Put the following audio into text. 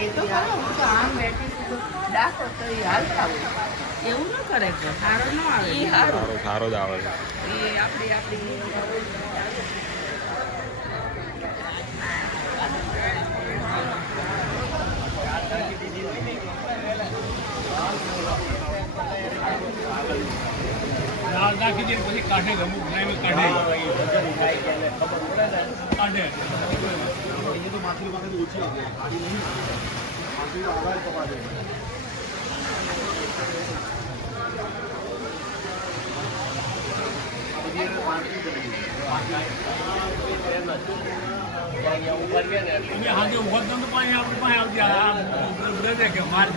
એ તો ખરો, હું તો આમ બેઠી છું તો ડાકો તો એ હાલતા હોય. એવું ન કરે કે સારો ન આવે. એ સારો સારો જ આવે છે. એ આપણી દાળ નાખી દે પછી કાઢે ગમું કાઢે કાઢે ये तो माथुरी माथुरी ऊंची आ गई गाड़ी नहीं माथुरी का आवाज पका दे હાથે ઉભા તો પાણી આપણે પાસે આવતી કે માર